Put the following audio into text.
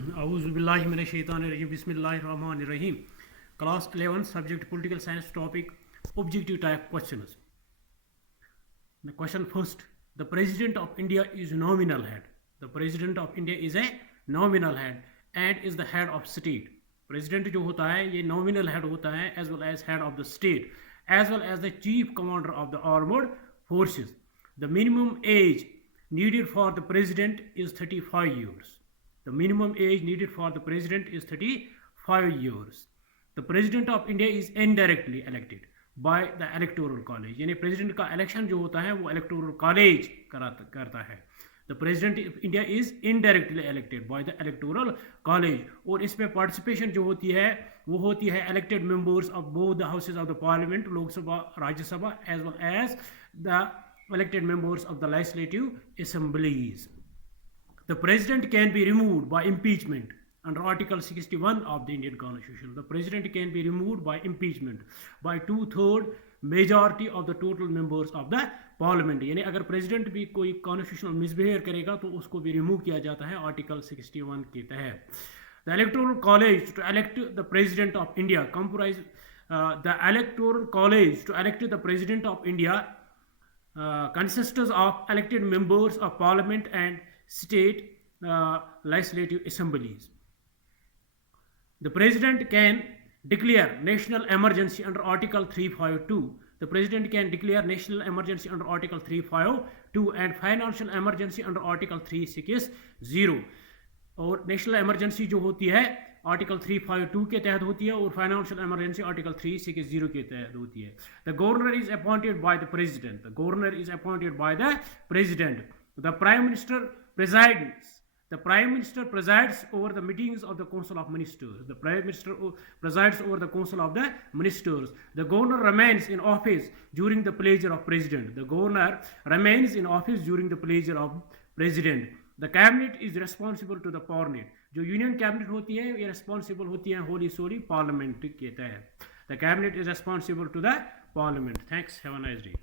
Auzubillahiminashaitanirrajim. Bismillahirrahmanirrahim. Class 11, subject political science, topic objective type questions. The question first: the President of India is nominal head. The President of India is a nominal head and is the head of state. President जो होता है ये nominal head होता है as well as head of the state as well as the chief commander of the armed forces. The minimum age needed for the president is 35 years. The minimum age needed for the president is 35 years. The President of India is indirectly elected by the electoral college. यानी president का election जो होता है वो electoral college करता है. The President of India is indirectly elected by the electoral college. और इसमें participation जो होती है वो होती है elected members of both the houses of the parliament, लोक सभा, राज्य सभा, as well as the elected members of the legislative assemblies. The President can be removed by impeachment under Article 61 of the Indian Constitution. The President can be removed by impeachment by 2/3 majority of the total members of the Parliament. यानी अगर President भी कोई constitutional misbehavior करेगा तो उसको भी remove किया जाता है Article 61 के तहत. The Electoral College to elect the President of India comprise the Electoral College to elect the President of India consists of elected members of Parliament and state legislative assemblies. The President can declare national emergency under Article 352. The President can declare national emergency under Article 352 and financial emergency under Article 360. और national emergency जो होती है Article 352 के तहत होती है और financial emergency Article 360 के तहत होती है. The Governor is appointed by the President. The Governor is appointed by the President. The Prime Minister presides. The Prime Minister presides over the meetings of the Council of Ministers. The Prime Minister presides over the Council of the Ministers. The Governor remains in office during the pleasure of President. The Governor remains in office during the pleasure of President. The Cabinet is responsible to the Parliament. जो Union Cabinet होती है ये responsible होती है wholly solely Parliament के तहत. The Cabinet is responsible to the Parliament. Thanks. Have a nice day.